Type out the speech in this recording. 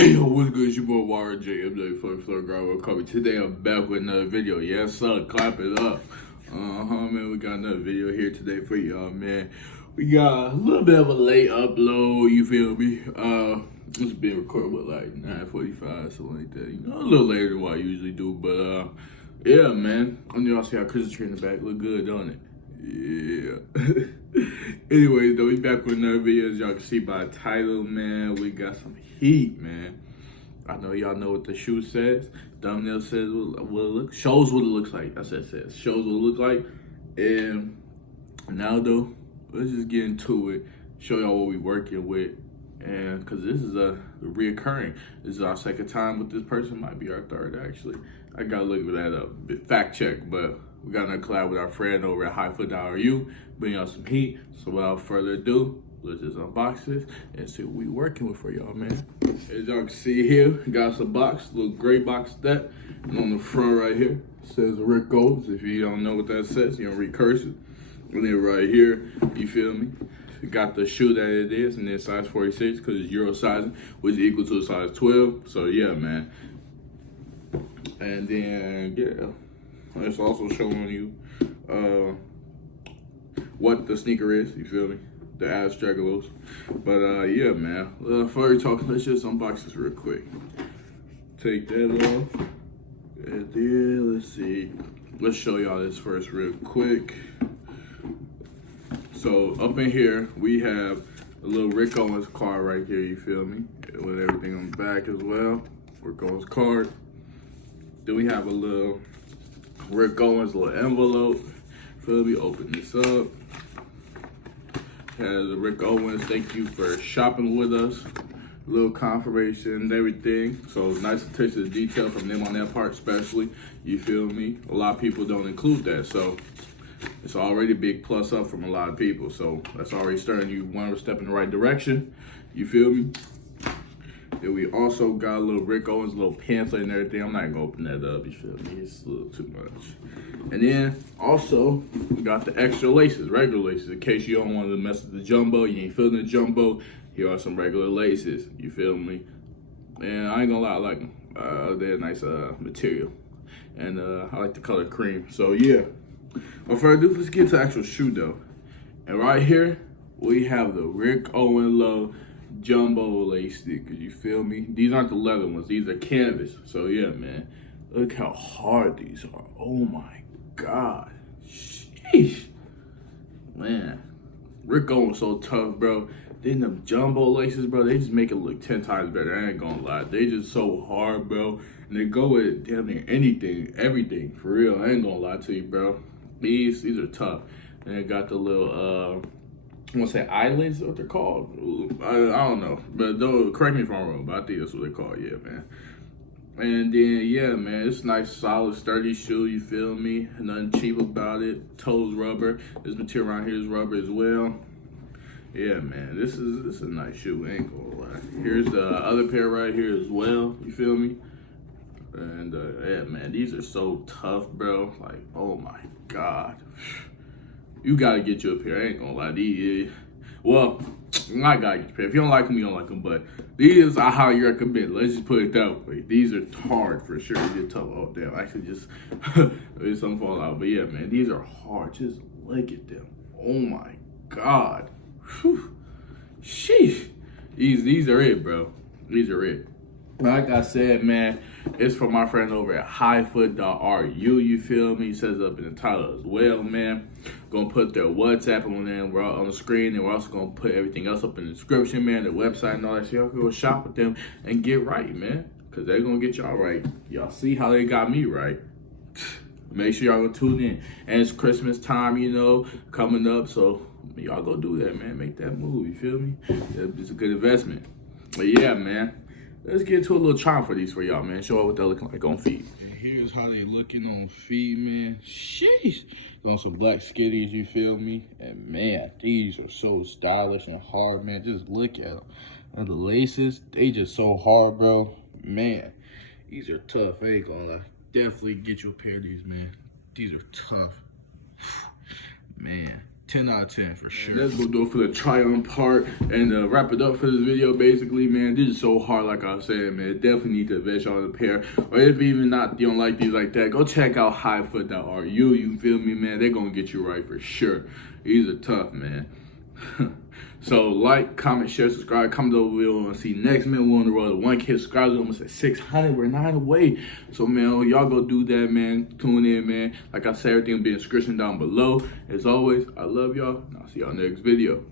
Hey yo, what's good? It's your boy YRJ, MJ Flow Guy. Welcome. Today I'm back with another video. Yes, sir. Clap it up. Man. We got another video here today for y'all, man. We got a little bit of a late upload. You feel me? It's been recorded with like 9:45, something like that. You know, a little later than what I usually do, but yeah, man. I know y'all see how Christmas tree in the back look good, don't it? Yeah. Anyways, though, we back with another video. As y'all can see by the title, man, we got some heat, man. I know y'all know what the shoe says. Thumbnail says what it looks, shows what it looks like. That's what it says. Shows what it looks like. And now, though, let's just get into it. Show y'all what we working with. And because this is a reoccurring. This is our second time with this person. Might be our third, actually. I gotta look that up. Fact check, but we got another collab with our friend over at HighFoot.ru. Bring y'all some heat. So without further ado, let's just unbox this and see what we working with for y'all, man. As y'all can see here, got us a box, little gray box that. And on the front right here, says Rick Owens. If you don't know what that says, you don't read cursive. And then right here, you feel me? Got the shoe that it is, and then size 46 because it's Euro sizing, which is equal to a size 12. So yeah, man. And then yeah, it's also showing you what the sneaker is. You feel me? The Astragallos. But yeah, man. Before we talk, let's just unbox this real quick. Take that off, and then let's see. Let's show y'all this first real quick. So up in here, we have a little Rick Owens card right here, you feel me? With everything on the back as well. Rick Owens card. Then we have a little Rick Owens little envelope. Feel me? Open this up. Has a Rick Owens, thank you for shopping with us. A little confirmation and everything. So nice attention to detail from them on that part especially. You feel me? A lot of people don't include that. So it's already a big plus up from a lot of people. So that's already starting you one step in the right direction. You feel me? Then we also got a little Rick Owens, little pamphlet and everything. I'm not gonna open that up, you feel me? It's a little too much. And then also, we got the extra laces, regular laces. In case you don't want to mess with the jumbo, you ain't feeling the jumbo, here are some regular laces, you feel me? And I ain't gonna lie, I like them. They're a nice material. And I like the color cream, so yeah. But further ado, let's get to the actual shoe though. And right here, we have the Rick Owens Low Jumbo lace stickers, you feel me? These aren't the leather ones, these are canvas. So yeah, man, look how hard these are. Oh my God, sheesh. Man, Rick Owens so tough, bro. Then them jumbo laces, bro, they just make it look 10 times better. I ain't gonna lie, they just so hard, bro. And they go with damn near anything, everything, for real. I ain't gonna lie to you, bro. These are tough. And they got the little, I want to say eyelids, what they're called. I don't know, but don't correct me if I'm wrong, but I think that's what they're called, yeah, man. And then, yeah, man, it's nice, solid, sturdy shoe, you feel me? Nothing cheap about it. Toes rubber. This material around here is rubber as well. Yeah, man, this is a nice shoe, ain't gonna lie. Here's the other pair right here as well, you feel me? And yeah, man, these are so tough, bro. Like, oh my God. You gotta get you a pair, I ain't gonna lie. These, well, I gotta get you a pair. If you don't like them, you don't like them, but these I highly recommend. Let's just put it that way. These are hard for sure. These are tough. Oh, damn, I actually just, there's some fall out. But yeah, man, these are hard. Just look at them. Oh my God. Whew. Sheesh. These are it, bro. These are it. Like I said, man, it's from my friend over at HighFoot.ru, you feel me? He says it up in the title as well, man. Gonna put their WhatsApp on there, we're on the screen, and we're also gonna put everything else up in the description, man, their website and all that shit. Y'all can go shop with them and get right, man, because they're gonna get y'all right. Y'all see how they got me right. Make sure y'all go tune in. And it's Christmas time, you know, coming up, so y'all go do that, man. Make that move, you feel me? It's a good investment. But yeah, man. Let's get to a little charm for these for y'all, man. Show what they're looking like on feet. And here's how they looking on feet, man. Sheesh. On some black skitties, you feel me? And man, these are so stylish and hard, man. Just look at them. And the laces, they just so hard, bro. Man, these are tough. I ain't gonna lie. Definitely get you a pair of these, man. These are tough. Man, 10 out of 10 for sure. Let's go do it for the try-on part and wrap it up for this video. Basically, man, this is so hard. Like I said, man, definitely need to invest y'all in a pair. Or if even not, you don't like these like that, go check out highfoot.ru. You feel me, man? They're gonna get you right for sure. These are tough, man. So like, comment, share, subscribe, comment below. We want to see next, man. We're on the road to 1K subscribers. We're almost at 600. We're 9 away. So, man, y'all go do that, man. Tune in, man. Like I said, everything will be in the description down below. As always, I love y'all, and I'll see y'all next video.